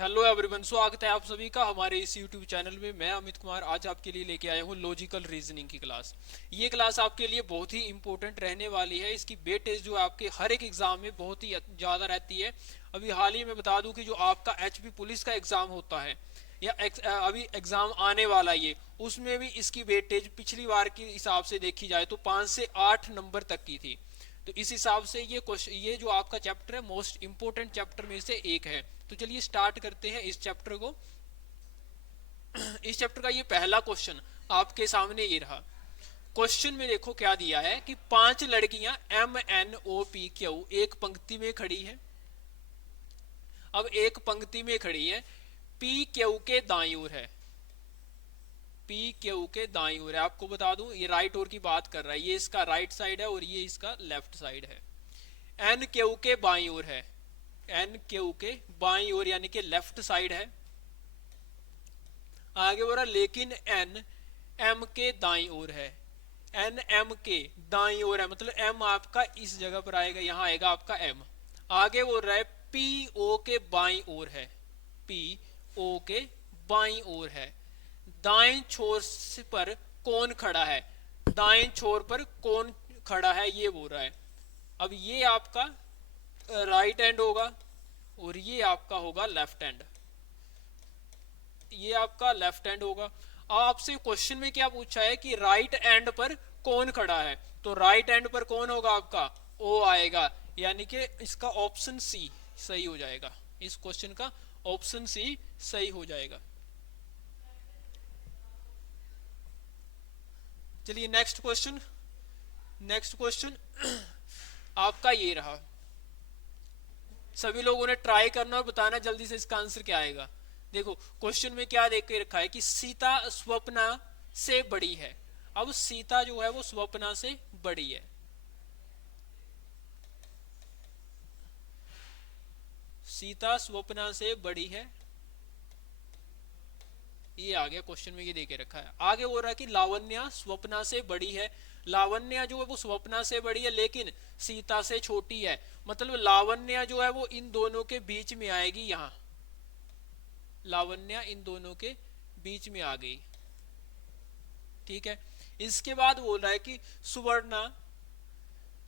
Hello everyone, स्वागत है आप सभी का हमारे इस यूट्यूब चैनल में। मैं अमित कुमार आज आपके लिए लेके आया हूँ लॉजिकल रीजनिंग की क्लास। ये क्लास आपके लिए बहुत ही इंपॉर्टेंट रहने वाली है। इसकी वेटेज जो है आपके हर एक एग्जाम में बहुत ही ज़्यादा रहती है। अभी हाल ही में बता दूं कि जो आपका एचपी पुलिस का एग्जाम होता है या अभी एग्जाम आने वाला ये, उसमें भी इसकी वेटेज पिछली बार के हिसाब से देखी जाए तो 5 से 8 नंबर तक की थी। तो इस हिसाब से ये क्वेश्चन, ये जो आपका चैप्टर है मोस्ट इंपोर्टेंट चैप्टर में से एक है। तो चलिए स्टार्ट करते हैं इस चैप्टर को। इस चैप्टर का ये पहला क्वेश्चन आपके सामने ये रहा। क्वेश्चन में देखो क्या दिया है कि 5 लड़कियां MNOPQ एक पंक्ति में खड़ी है। अब एक पंक्ति में खड़ी है, PQ के दाईं ओर है। PQ के दाईं ओर है। आपको बता दूं ये राइट ओर की बात कर रहा है, ये इसका राइट साइड है और ये इसका लेफ्ट साइड है। NQ के बाईं ओर है। NQ के बाईं ओर यानी कि लेफ्ट साइड है। आगे बोल रहा लेकिन N M के दाईं ओर है। N M के दाईं ओर है मतलब M आपका इस जगह पर आएगा, यहां आएगा आपका M। आगे बोल रहा है PO के बाईं ओर है। PO के बाईं ओर है। दाएं छोर पर कौन खड़ा है? दाएं छोर पर कौन खड़ा है ये बोल रहा है। अब ये आपका राइट हैंड होगा और ये आपका होगा लेफ्ट हैंड। ये आपका लेफ्ट हैंड होगा। अब आपसे क्वेश्चन में क्या पूछा है कि राइट हैंड पर कौन खड़ा है, तो राइट हैंड पर कौन होगा आपका? ओ आएगा, यानी कि इसका ऑप्शन सी सही हो जाएगा। इस क्वेश्चन का ऑप्शन सी सही हो जाएगा। चलिए नेक्स्ट क्वेश्चन। नेक्स्ट क्वेश्चन आपका ये रहा। सभी लोगों ने ट्राई करना और बताना जल्दी से इसका आंसर क्या आएगा। देखो क्वेश्चन में क्या देख के रखा है कि सीता स्वप्ना से बड़ी है। अब सीता जो है वो स्वप्ना से बड़ी है। सीता स्वप्ना से बड़ी है, ये आ गया क्वेश्चन में, ये देके रखा है। आगे हो रहा है कि लावण्या स्वप्ना से बड़ी है। लावण्या जो है वो स्वप्ना से बड़ी है लेकिन सीता से छोटी है। मतलब लावण्या जो है वो इन दोनों के बीच में आएगी यहां। लावण्या इन दोनों के बीच में आ गई। ठीक है। इसके बाद बोल रहा है कि सुवर्णा,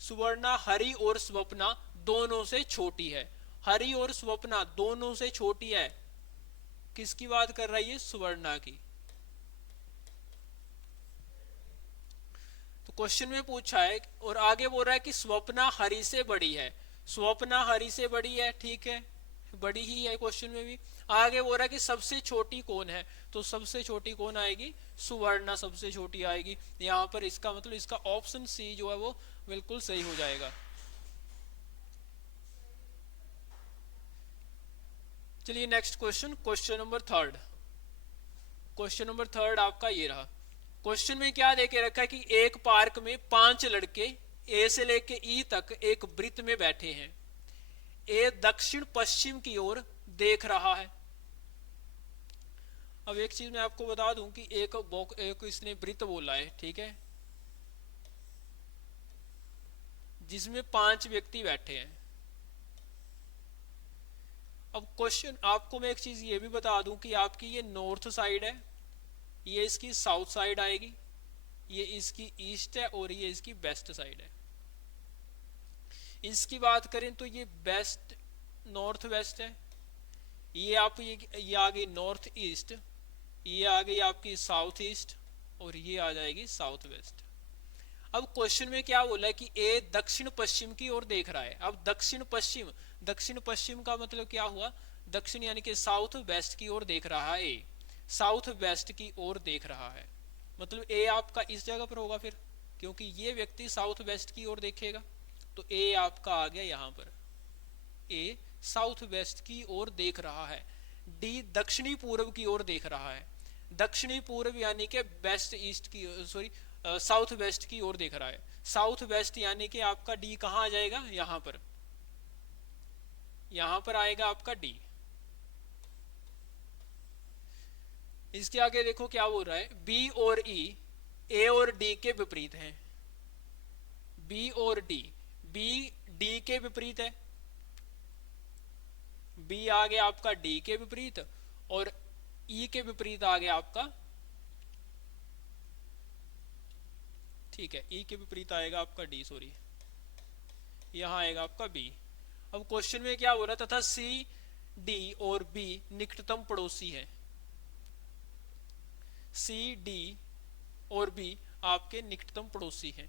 सुवर्णा हरि और स्वप्ना दोनों से छोटी है। हरि और स्वप्ना दोनों से छोटी है। किसकी बात कर रहा है ये? सुवर्णा की। तो क्वेश्चन में पूछा है और आगे बोल रहा है कि स्वप्ना हरि से बड़ी है। स्वप्ना हरि से बड़ी है, ठीक है, बड़ी ही है क्वेश्चन में भी। आगे बोल रहा है कि सबसे छोटी कौन है, तो सबसे छोटी कौन आएगी? सुवर्णा सबसे छोटी आएगी। यहां पर इसका मतलब इसका ऑप्शन सी जो है वो बिल्कुल सही हो जाएगा। चलिए next question, question number third. Question number third आपका ये रहा। क्वेश्चन में क्या देके रखा है कि एक पार्क में 5 लड़के ए से लेके ई तक एक वृत्त में बैठे हैं। ए दक्षिण पश्चिम की ओर देख रहा है। अब एक चीज मैं आपको बता दूं कि एक इसने वृत्त बोला है, ठीक है, जिसमें 5 व्यक्ति बैठे हैं। अब क्वेश्चन आपको मैं एक चीज ये भी बता दूं कि आपकी ये नॉर्थ साइड है, ये इसकी साउथ साइड आएगी, ये इसकी ईस्ट है और ये इसकी वेस्ट साइड है। इसकी बात करें तो ये वेस्ट नॉर्थ वेस्ट है। ये आप ये आ गई नॉर्थ ईस्ट, ये आ गई आपकी साउथ ईस्ट और ये आ जाएगी साउथ वेस्ट। अब क्वेश्चन में क्या बोला है कि ए दक्षिण पश्चिम की ओर देख रहा है। अब दक्षिण पश्चिम, दक्षिण पश्चिम का मतलब क्या हुआ? दक्षिण यानी कि साउथ वेस्ट की ओर देख रहा है। ए साउथ वेस्ट की ओर देख रहा है, मतलब ए आपका इस जगह पर होगा फिर, क्योंकि ये व्यक्ति साउथ वेस्ट की ओर देखेगा। तो ए आपका आ गया यहां पर। ए साउथ वेस्ट की ओर देख रहा है। डी दक्षिणी पूर्व की ओर देख रहा है। दक्षिणी पूर्व यानी कि वेस्ट ईस्ट की, सॉरी, साउथ वेस्ट की ओर देख रहा है। साउथ वेस्ट यानी कि आपका डी कहां आ जाएगा? यहां पर, यहां पर आएगा आपका डी। इसके आगे देखो क्या बोल रहा है, बी और ई ए और डी के विपरीत हैं। बी और डी, बी डी के विपरीत है। बी आ गया आपका डी के विपरीत, और ई के विपरीत आ गया आपका, ठीक है, ई के विपरीत आएगा आपका डी, सॉरी, यहां आएगा आपका बी। अब क्वेश्चन में क्या हो रहा है, तथा सी डी और बी निकटतम पड़ोसी है। सी डी और बी आपके निकटतम पड़ोसी हैं।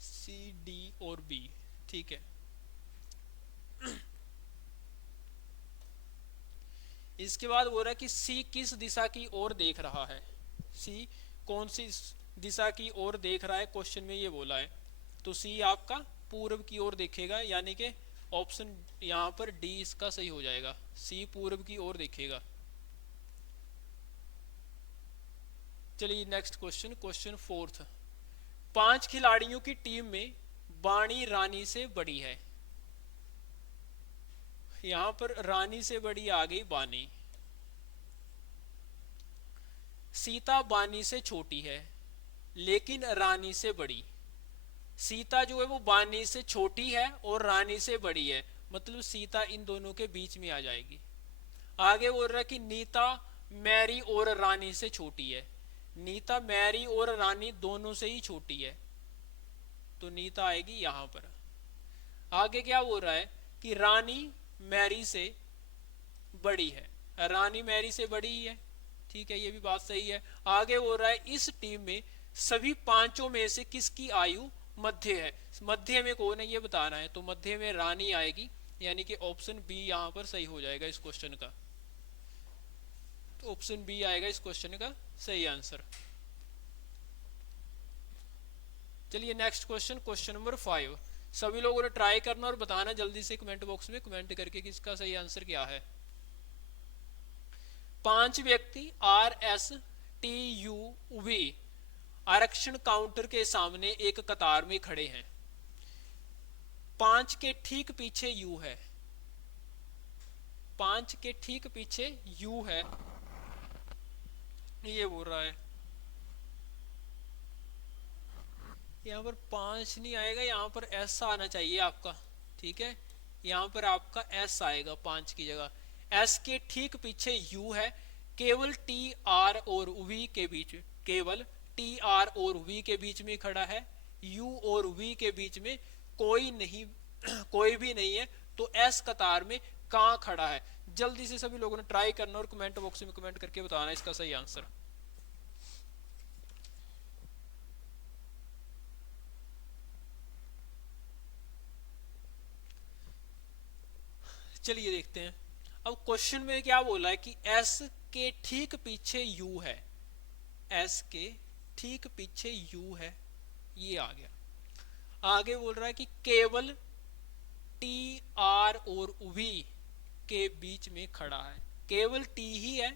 सी डी और बी, ठीक है। इसके बाद बोल रहा है कि सी किस दिशा की ओर देख रहा है। सी कौन सी दिशा की ओर देख रहा है, क्वेश्चन में ये बोला है। तो सी आपका पूर्व की ओर देखेगा, यानी कि ऑप्शन यहां पर डी इसका सही हो जाएगा, सी पूर्व की ओर देखेगा। चलिए नेक्स्ट क्वेश्चन, क्वेश्चन फोर्थ। 5 खिलाड़ियों की टीम में बाणी रानी से बड़ी है। यहां पर रानी से बड़ी आ गई बानी। सीता बानी से छोटी है लेकिन रानी से बड़ी। सीता जो है वो बानी से छोटी है और रानी से बड़ी है, मतलब सीता इन दोनों के बीच में आ जाएगी। आगे बोल रहा है कि नीता मैरी और रानी से छोटी है। नीता मैरी और रानी दोनों से ही छोटी है, तो नीता आएगी यहां पर। आगे क्या बोल रहा है कि रानी मैरी से बड़ी है, रानी मैरी से बड़ी ही है, ठीक है, ये भी बात सही है। आगे बोल रहा है इस टीम में सभी पांचों में से किसकी आयु मध्य है। मध्य में कौन है ये बताना है, तो मध्य में रानी आएगी, यानी कि ऑप्शन बी यहां पर सही हो जाएगा इस क्वेश्चन का। तो ऑप्शन बी आएगा इस क्वेश्चन का सही आंसर। चलिए नेक्स्ट क्वेश्चन, क्वेश्चन नंबर 5। सभी लोगों ने ट्राई करना और बताना जल्दी से कमेंट बॉक्स में कमेंट करके कि इसका सही आंसर क्या है। 5 व्यक्ति R S T U V आरक्षण काउंटर के सामने एक कतार में खड़े हैं। 5 के ठीक पीछे यू है, 5 के ठीक पीछे यू है, ये बोल रहा है। यहाँ पर 5 नहीं आएगा, यहाँ पर एस आना चाहिए आपका, ठीक है, यहाँ पर आपका एस आएगा 5 की जगह। एस के ठीक पीछे यू है, केवल टी आर और वी के बीच, केवल टी आर और वी के बीच में खड़ा है। यू और वी के बीच में कोई नहीं कोई भी नहीं है, तो एस कतार में कहां खड़ा है। जल्दी से सभी लोगों ने ट्राई करना और कमेंट बॉक्स में कमेंट करके बताना इसका सही आंसर। चलिए देखते हैं। अब क्वेश्चन में क्या बोला है कि एस के ठीक पीछे यू है, एस के ठीक पीछे यू है, ये आ गया। आगे बोल रहा है कि केवल टी आर और वी के बीच में खड़ा है। केवल टी ही है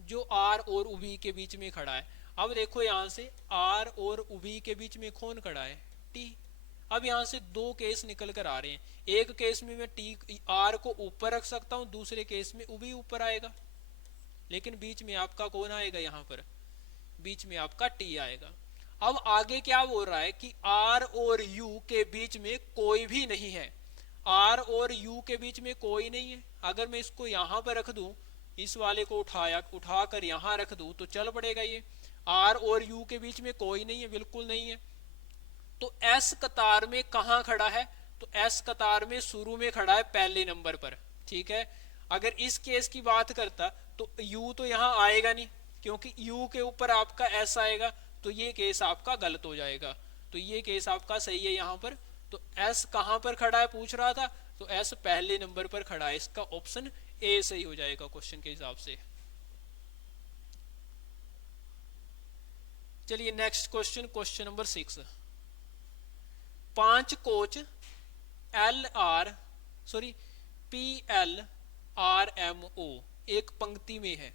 जो आर और वी के बीच में खड़ा है। अब देखो यहां से आर और वी के बीच में कौन खड़ा है, टी। अब यहां से दो केस निकल कर आ रहे हैं। एक केस में मैं टी आर को ऊपर रख सकता हूं, दूसरे केस में वी ऊपर आएगा, लेकिन बीच में आपका कौन आएगा, यहां पर बीच में आपका टी आएगा। अब आगे क्या बोल रहा है कि आर और यू के बीच में कोई भी नहीं है। आर और यू के बीच में कोई नहीं है। अगर मैं इसको यहां पर रख दूं, इस वाले को उठाकर यहां रख दूं, तो चल पड़ेगा ये। आर और यू के बीच में कोई नहीं है, बिल्कुल नहीं है। तो एस कतार में कहां खड़ा है, तो एस कतार में शुरू में खड़ा है पहले नंबर पर, ठीक है। अगर इस केस की बात करता तो यू तो यहां आएगा नहीं, क्योंकि यू के ऊपर आपका एस आएगा, तो ये केस आपका गलत हो जाएगा। तो ये केस आपका सही है यहां पर। तो एस कहां पर खड़ा है पूछ रहा था, तो एस पहले नंबर पर खड़ा है। इसका ऑप्शन ए सही हो जाएगा क्वेश्चन के हिसाब से। चलिए next question, question number 6। 5 coach P L R M O एक पंक्ति में है।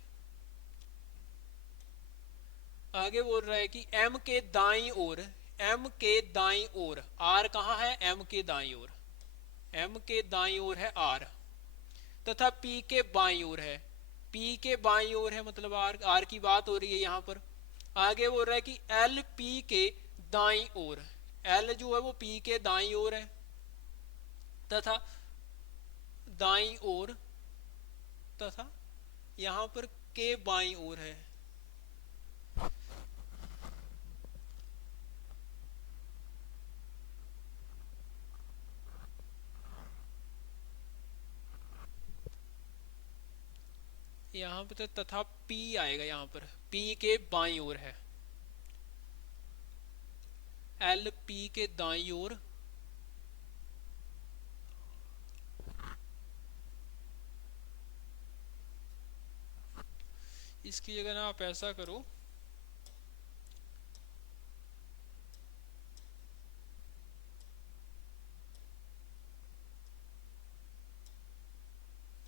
आगे बोल रहा है कि एम के दाईं ओर, एम के दाईं ओर आर कहां है, एम के दाईं ओर, एम के दाईं ओर है आर, तथा पी के बाईं ओर है, पी के बाईं ओर है, मतलब आर, आर की बात हो रही है यहां पर। आगे बोल रहा है कि एल पी के दाईं ओर, एल जो है वो पी के दाईं ओर है, तथा दाईं ओर तथा यहाँ पर के बाईं ओर है। यहाँ पे तो तथा P आएगा, यहाँ पर P के बाईं ओर है, L P के दाईं ओर इसकी जगह ना आप ऐसा करो,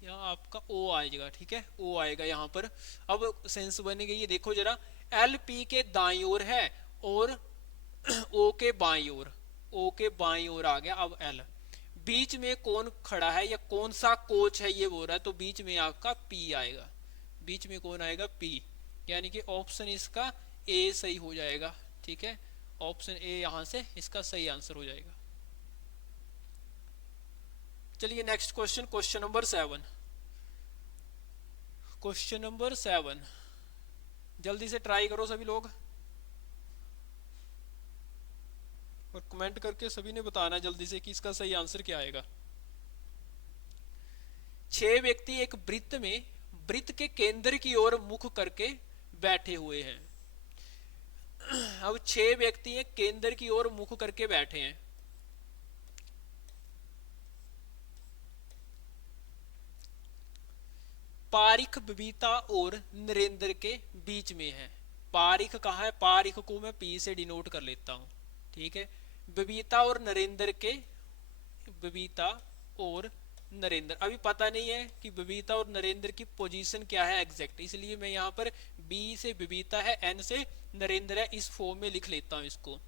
यहाँ आपका O आएगा, ठीक है, O आएगा यहाँ पर। अब सेंस बन गई है, देखो जरा, एल पी के दाईं ओर है और O के बाईं ओर, O के बाईं ओर आ गया। अब L बीच में कौन खड़ा है या कौन सा कोच है ये बोल रहा है, तो बीच में आपका P आएगा। बीच में कौन आएगा? P, यानी कि ऑप्शन इसका A सही हो जाएगा, ठीक है, ऑप्शन A यहां से इसका सही आंसर हो जाएगा। चलिए next question, question number 7। Question number 7 जल्दी से ट्राई करो सभी लोग, और कमेंट करके सभी ने बताना जल्दी से कि इसका सही आंसर क्या आएगा। 6 व्यक्ति एक वृत्त में वृत्त के केंद्र की ओर मुख करके बैठे हुए हैं। अब 6 व्यक्ति एक केंद्र की ओर मुख करके बैठे हैं। पारिख बबीता और नरेंद्र के बीच में है। पारिख कहाँ है? पारिख को मैं P से डिनोट कर लेता हूं, ठीक है। बबीता और नरेंद्र के, बबीता और नरेंद्र, अभी पता नहीं है कि बबीता और नरेंद्र की पोजीशन क्या है एग्जैक्ट, इसलिए मैं यहाँ पर B से बबीता है, N से नरेंद्र है, इस फॉर्म में लिख लेता हूँ इसको।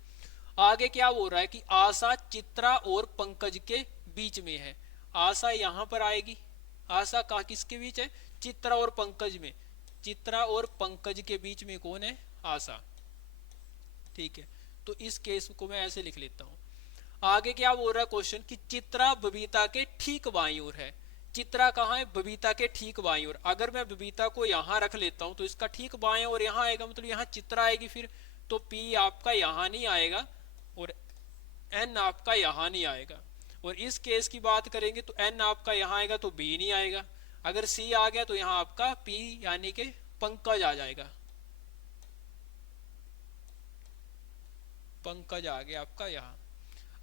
आगे क्या बोल रहा है कि आशा चित्रा और पंकज के बीच में है। आशा यहाँ पर आएगी, आशा का किसके बीच है? चित्रा और पंकज में। चित्रा और पंकज के बीच में कौन है? आशा, ठीक है। तो इस केस को मैं ऐसे लिख लेता हूं। आगे क्या बोल रहा है क्वेश्चन कि चित्रा बबीता के ठीक बाईं ओर है। चित्रा कहाँ है? बबीता के ठीक बाईं ओर। अगर मैं बबीता को यहां रख लेता हूं तो इसका ठीक बाएं और यहां आएगा, मतलब यहां चित्रा आएगी फिर, तो P आपका यहां नहीं आएगा और N आपका यहां नहीं आएगा। और इस केस की बात करेंगे तो N आपका यहां आएगा तो B नहीं आएगा। अगर C आ गया तो यहां आपका P यानी कि पंकज आ जाएगा, पंकज आ गया आपका यहाँ।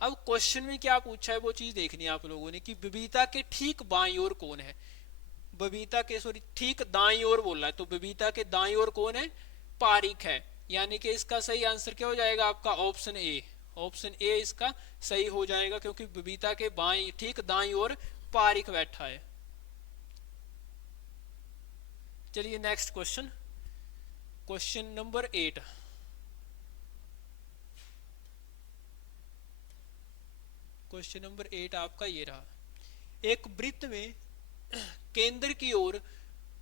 अब क्वेश्चन में क्या पूछा है वो चीज देखनी है आप लोगों ने कि बबीता के ठीक बाईं ओर कौन है। बबीता के, सॉरी, ठीक दाईं ओर बोला है, तो बबीता के दाईं ओर कौन है? पारिक है, यानी कि इसका सही आंसर क्या हो जाएगा आपका? Option A. ऑप्शन ए इसका सही हो जाएगा, क्योंकि बबीता के बाईं, ठीक दाईं ओर पारिक बैठा है। चलिए next question, question number 8। Question number 8 आपका ये रहा, एक वृत्त में केंद्र की ओर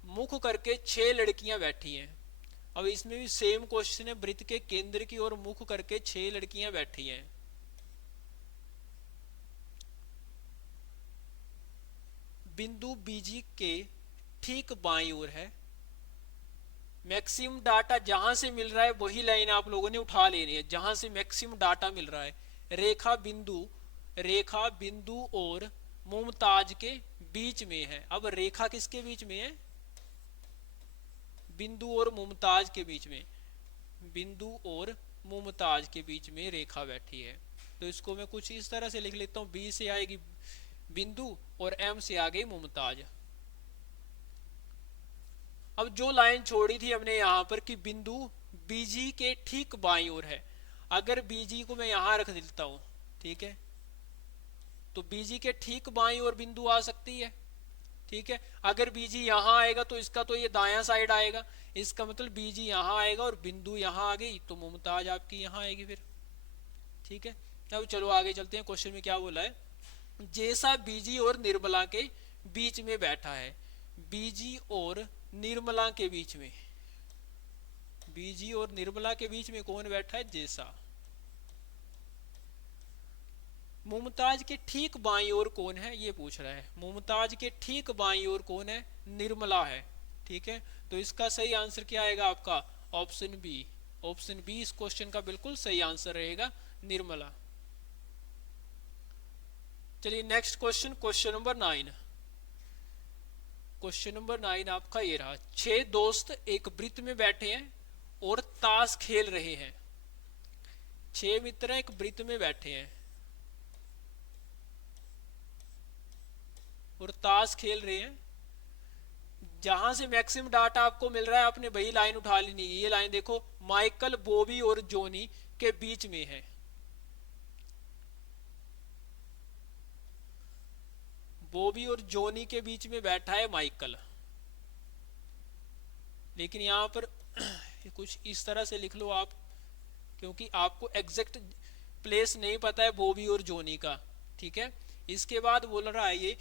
मुख करके 6 लड़कियां बैठी हैं। अब इसमें भी सेम क्वेश्चन है, वृत्त के केंद्र की ओर मुख करके 6 लड़कियां बैठी हैं। बिंदु बीजी के ठीक बाईं ओर है। मैक्सिमम डाटा जहां से मिल रहा है वही लाइन आप लोगों ने उठा लेनी है, जहां से मैक्सिमम डाटा मिल रहा है। रेखा बिंदु, रेखा बिंदु और मुमताज के बीच में है। अब रेखा किसके बीच में है? बिंदु और मुमताज के बीच में। बिंदु और मुमताज के बीच में रेखा बैठी है। तो इसको मैं कुछ इस तरह से लिख लेता हूं, बी से आएगी बिंदु और M से आ गई मुमताज। अब जो लाइन छोड़ी थी हमने यहां पर कि बिंदु बीजी के ठीक बाईं ओर है, अगर बीजी को मैं यहां रख देता हूं, ठीक है, तो बीजी के ठीक बाईं ओर बिंदु आ सकती है, ठीक है। अगर बीजी यहां आएगा तो इसका तो ये दायां साइड आएगा, इसका मतलब बीजी यहां आएगा और बिंदु यहां आ गई तो मुमताज आपकी यहां आएगी फिर, ठीक है। अब चलो आगे चलते हैं। क्वेश्चन में क्या बोला है? जैसा बीजी और निर्मला के बीच में बैठा है। बीजी और निर्मला के बीच में, बीजी और निर्मला के बीच में कौन बैठा है? जैसा। मुमताज के ठीक बाईं ओर कौन है, ये पूछ रहा है। मुमताज के ठीक बाईं ओर कौन है, निर्मला है। ठीक है, तो इसका सही आंसर क्या आएगा आपका, ऑप्शन बी। ऑप्शन बी इस क्वेश्चन का बिल्कुल सही आंसर रहेगा, निर्मला। चलिए next question, question number 9। Question number 9 आपका ये रहा। 6 दोस्त एक वृत्त में बैठे हैं और ताश खेल रहे हैं। 6 मित्र एक वृत्त में बैठे हैं और ताश खेल रहे हैं। जहां से मैक्सिमम डाटा आपको मिल रहा है आपने वही लाइन उठा लेनी है। ये लाइन देखो, माइकल, बॉबी और जॉनी के बीच में है। बॉबी और जॉनी के बीच में बैठा है माइकल, लेकिन यहां पर कुछ इस तरह से लिख लो आप, क्योंकि आपको एग्जैक्ट प्लेस नहीं पता है बॉबी और जॉनी का। ठीक है, इसके बाद बोल रहा है ये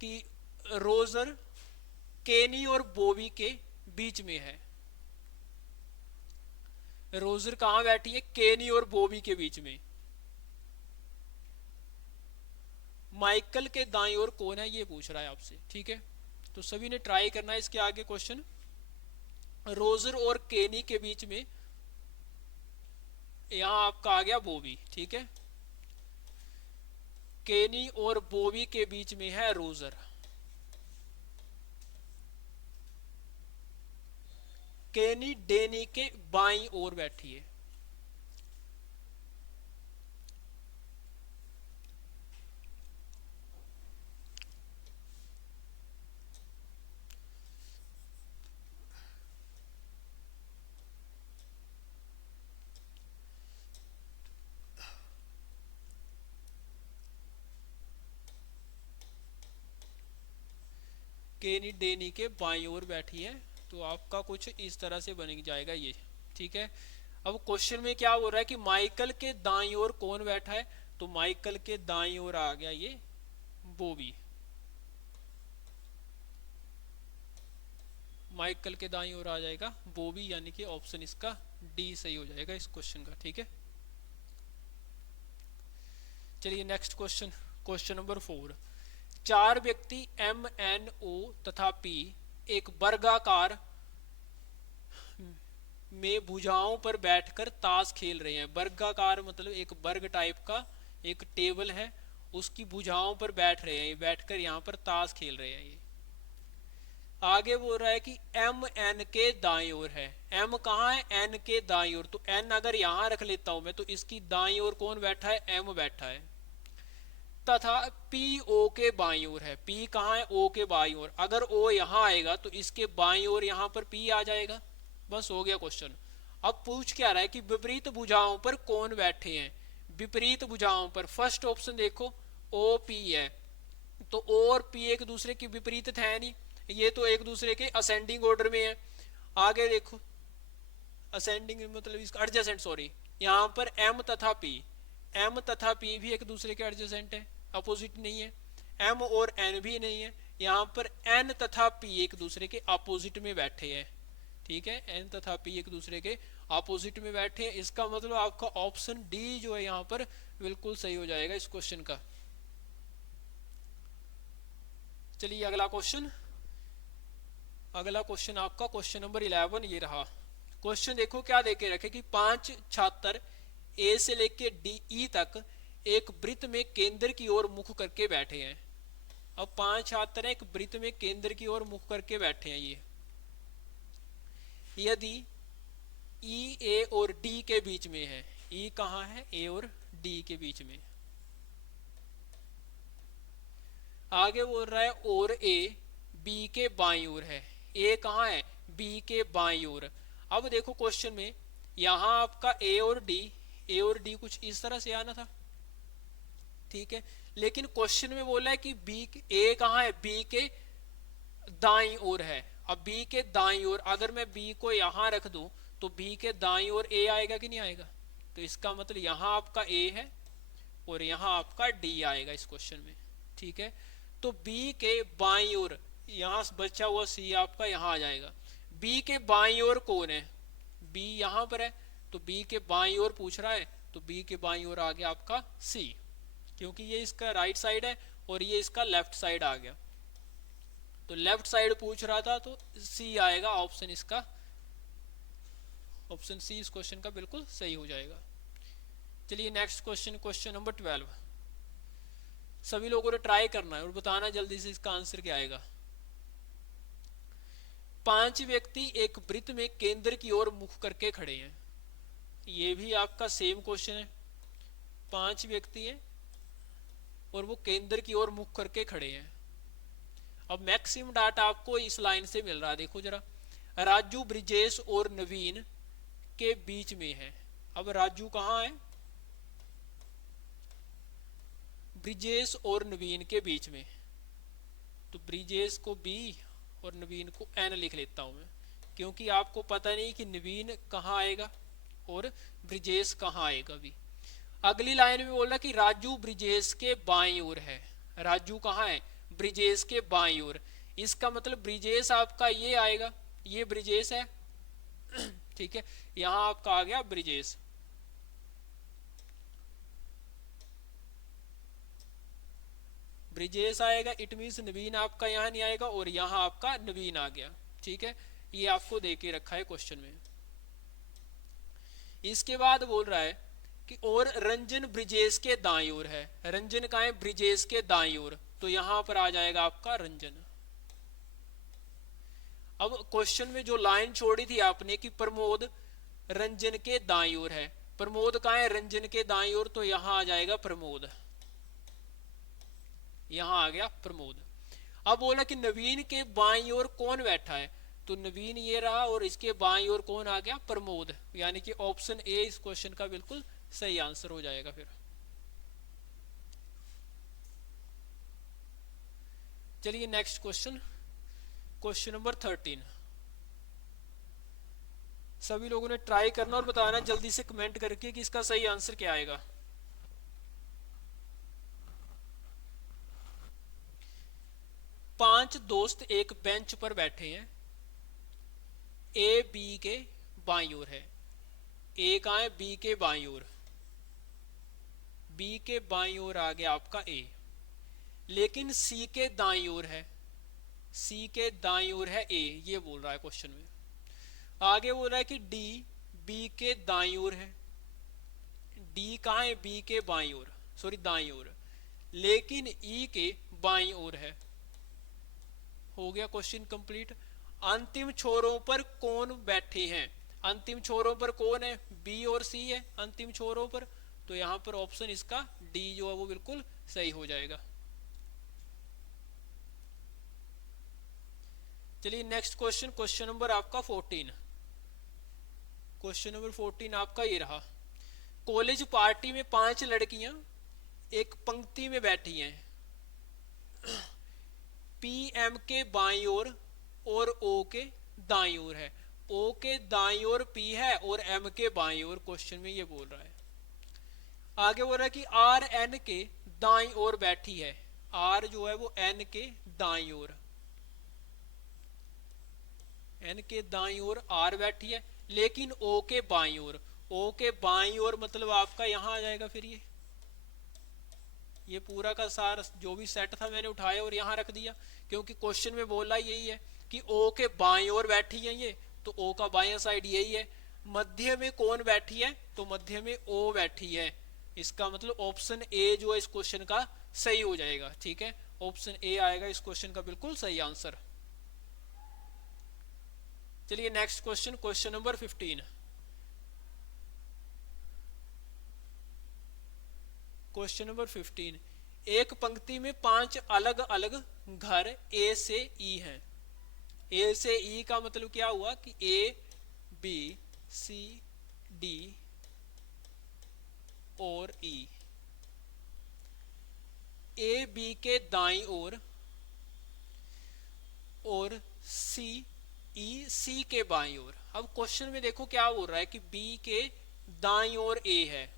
कि रोजर केनी और बॉबी के बीच में है। रोजर कहां बैठी है, केनी और बॉबी के बीच में। माइकल के दाईं ओर कौन है, ये पूछ रहा है आपसे। ठीक है, तो सभी ने ट्राई करना है इसके आगे क्वेश्चन। रोजर और केनी के बीच में यहां आपका आ गया बॉबी। ठीक है, केनी और बॉबी के बीच में है रोजर। केनी डेनी के बाईं ओर बैठी है। केनी डेनी के बाईं ओर बैठी है, तो आपका कुछ इस तरह से बन जाएगा ये। ठीक है, अब क्वेश्चन में क्या हो रहा है कि माइकल के दाईं ओर कौन बैठा है, तो माइकल के दाईं ओर आ गया ये बॉबी। माइकल के दाईं ओर आ जाएगा बॉबी, यानी कि ऑप्शन इसका डी सही हो जाएगा इस क्वेश्चन का। ठीक है, चलिए नेक्स्ट क्वेश्चन, क्वेश्चन नंबर 4। 4 व्यक्ति एम, एन, ओ तथा पी एक वर्गाकार में भुजाओं पर बैठकर ताश खेल रहे हैं। वर्गाकार मतलब एक वर्ग टाइप का एक टेबल है, उसकी भुजाओं पर बैठ रहे हैं, ये बैठकर यहाँ पर ताश खेल रहे हैं। ये आगे बोल रहा है कि एम एन के दाईं ओर है। एम कहाँ है, एन के दाईं ओर। तो एन अगर यहाँ रख लेता हूं मैं, तो इसकी दाईं ओर कौन बैठा है, एम बैठा है। तथा पी ओ के बाईं ओर है। पी कहाँ है, ओ के बाईं ओर। अगर ओ यहाँ आएगा तो इसके बाईं ओर यहाँ पर पी आ जाएगा। बस हो गया क्वेश्चन। अब पूछ क्या रहा है कि विपरीत भुजाओं पर कौन बैठे हैं। विपरीत भुजाओं पर फर्स्ट ऑप्शन देखो, ओ पी है, तो ओ और पी एक दूसरे की विपरीत है नहीं, ये तो एक दूसरे के असेंडिंग ऑर्डर में है। आगे देखो, असेंडिंग मतलब इसका एडजेसेंट, सॉरी, यहाँ पर एम तथा पी, एम तथा पी भी एक दूसरे के एडजेसेंट है, अपोजिट नहीं है। एम और एन भी नहीं है, यहाँ पर एन तथा पी एक दूसरे के अपोजिट में बैठे हैं। ठीक है, एन तथा पी एक दूसरे के अपोजिट में बैठे हैं। इसका मतलब आपका ऑप्शन डी जो है यहाँ पर बिल्कुल सही हो जाएगा इस क्वेश्चन का। चलिए अगला क्वेश्चन, अगला क्वेश्चन आपका क्वेश्चन नंबर 11 ये रहा। क्वेश्चन देखो क्या देके रखे कि 5 छात्र ए से लेके डी ई तक एक वृत्त में केंद्र की ओर मुख करके बैठे हैं। अब 5 छात्र एक वृत्त में केंद्र की ओर मुख करके बैठे हैं। ये यदि ई, ए और डी के बीच में है, ई कहाँ है, ए और डी के बीच में। आगे बोल रहा है और ए बी के बाईं ओर है। ए कहाँ है, बी के बाईं ओर। अब देखो क्वेश्चन में यहां आपका ए और डी कुछ इस तरह से आना था। ठीक है, लेकिन क्वेश्चन में बोला है कि बी, ए कहाँ है, बी के दाईं ओर है। अब बी के दाईं ओर अगर मैं बी को यहां रख दूं तो बी के दाईं ओर ए आएगा कि नहीं आएगा। तो इसका मतलब यहां आपका ए है और यहां आपका डी आएगा इस क्वेश्चन में। ठीक है, तो बी के बाईं ओर यहां बचा हुआ सी आपका यहां आ जाएगा। बी के बाईं ओर कौन है, बी यहां पर है, तो बी के बाईं ओर पूछ रहा है, तो बी के बाईं ओर आ गया आपका सी। क्योंकि ये इसका राइट साइड है और ये इसका लेफ्ट साइड आ गया। तो लेफ्ट साइड पूछ रहा था तो सी आएगा ऑप्शन इसका, ऑप्शन सी इस क्वेश्चन का बिल्कुल सही हो जाएगा। चलिए नेक्स्ट क्वेश्चन, क्वेश्चन नंबर 12। सभी लोगों ने ट्राई करना है और बताना जल्दी से इसका आंसर क्या आएगा। 5 व्यक्ति एक वृत्त में केंद्र की ओर मुख करके खड़े हैं। ये भी आपका सेम क्वेश्चन है। 5 व्यक्ति हैं और वो केंद्र की ओर मुख करके खड़े हैं। अब मैक्सिमम डाटा आपको इस लाइन से मिल रहा है, देखो जरा। राजू, ब्रिजेश और नवीन के बीच में है। अब राजू कहाँ है? ब्रिजेश और नवीन के बीच में, तो ब्रिजेश को बी और नवीन को एन लिख लेता हूं मैं, क्योंकि आपको पता नहीं कि नवीन कहाँ आएगा और ब्रिजेश कहाँ आएगा भी। अगली लाइन में बोल रहा कि राजू ब्रिजेश के बाईं ओर है। राजू कहाँ है? ब्रिजेश के बाईं ओर। इसका मतलब ब्रिजेश आपका ये आएगा, ये ब्रिजेश है ठीक है, यहां आपका आ गया ब्रिजेश। ब्रिजेश आएगा, इट मीन्स नवीन आपका यहां नहीं आएगा और यहां आपका नवीन आ गया। ठीक है, ये आपको दे के रखा है क्वेश्चन में। इसके बाद बोल रहा है कि और रंजन ब्रिजेश के दाईं ओर है। रंजन कहाँ है? ब्रिजेश के दाईं ओर, तो यहां पर आ जाएगा आपका रंजन। अब क्वेश्चन में जो लाइन छोड़ी थी आपने कि प्रमोद रंजन के दाईं ओर है, प्रमोद कहाँ है? रंजन के दाईं ओर, तो यहां आ जाएगा प्रमोद, यहां आ गया प्रमोद। अब बोला कि नवीन के बाईं ओर कौन बैठा है, तो नवीन ये रहा और इसके बाईं ओर कौन आ गया? प्रमोद, यानी कि ऑप्शन ए इस क्वेश्चन का बिल्कुल सही आंसर हो जाएगा। फिर चलिए नेक्स्ट क्वेश्चन, क्वेश्चन नंबर 13। सभी लोगों ने ट्राई करना और बताना जल्दी से कमेंट करके कि इसका सही आंसर क्या आएगा। पांच दोस्त एक बेंच पर बैठे हैं। ए बी के बाईं ओर है। ए कहाँ है? बी के बाईं ओर। बी के बाईं ओर आ गया आपका ए, लेकिन सी के दाईं ओर है। सी के दाईं ओर है ए, ये बोल रहा है क्वेश्चन में। आगे बोल रहा है कि डी बी के दाईं ओर है। डी कहाँ है? बी के बाईं ओर, सॉरी दाईं ओर, लेकिन ई के बाईं ओर है। हो गया क्वेश्चन कंप्लीट। अंतिम छोरों पर कौन बैठे हैं? अंतिम छोरों पर कौन है? बी और सी है अंतिम छोरों पर, तो यहां पर ऑप्शन इसका डी जो है वो बिल्कुल सही हो जाएगा। चलिए नेक्स्ट क्वेश्चन, क्वेश्चन नंबर आपका 14। क्वेश्चन नंबर 14 आपका ये रहा। कॉलेज पार्टी में 5 लड़कियां एक पंक्ति में बैठी हैं। पी एम के बाईं ओर और ओ के दाईं ओर है। ओ के दाईं ओर पी है और एम के बाईं ओर, क्वेश्चन में ये बोल रहा है। आगे बोल रहा है कि आर एन के दाईं ओर बैठी है। आर जो है वो एन के दाईं ओर, एन के दाईं ओर आर बैठी है, लेकिन ओ के बाईं ओर। ओ के बाईं ओर मतलब आपका यहां आ जाएगा। फिर ये पूरा का सार जो भी सेट था मैंने उठाया और यहां रख दिया, क्योंकि क्वेश्चन में बोला यही है कि ओ के बाईं ओर बैठी है ये, तो ओ का बायां साइड यही है। मध्य में कौन बैठी है? तो मध्य में ओ बैठी है। इसका मतलब ऑप्शन ए जो है इस क्वेश्चन का सही हो जाएगा। ठीक है, ऑप्शन ए आएगा इस क्वेश्चन का बिल्कुल सही आंसर। चलिए next question, question number 15। Question number 15। एक पंक्ति में 5 अलग अलग घर ए से ई हैं। ए से ई का मतलब क्या हुआ कि ए बी सी डी और ई। ए बी के दाईं ओर और सी ई सी के बाईं ओर। अब क्वेश्चन में देखो क्या बोल रहा है कि बी के दाईं ओर ए है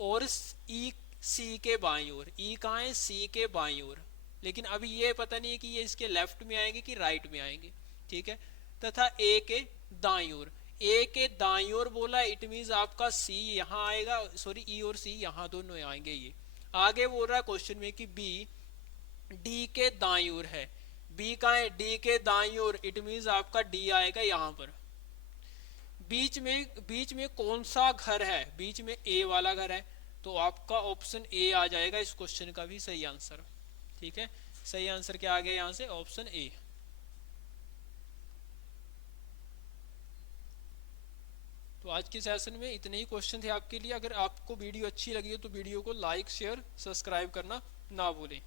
और ई सी के बाईं ओर। ई कहाँ है? सी के बाईं ओर, लेकिन अभी ये पता नहीं है कि ये इसके लेफ्ट में आएंगे कि राइट में आएंगे। ठीक है, तथा ए के दाईं ओर। ए के दाईं ओर बोला, इट मींस आपका सी यहां आएगा, सॉरी ई और सी यहां दोनों आएंगे ये, आगे बोल रहा है क्वेश्चन में कि बी डी के दाईं ओर है। बी कहाँ है? डी के दाईं ओर, इट मीन्स आपका डी आएगा यहाँ पर। बीच में कौन सा घर है? बीच में ए वाला घर है, तो आपका ऑप्शन ए आ जाएगा इस क्वेश्चन का भी सही आंसर। ठीक है, सही आंसर क्या आ गया यहाँ से? Option A. तो आज के सेशन में इतने ही क्वेश्चन थे आपके लिए। अगर आपको वीडियो अच्छी लगी हो तो वीडियो को लाइक शेयर सब्सक्राइब करना ना भूलें।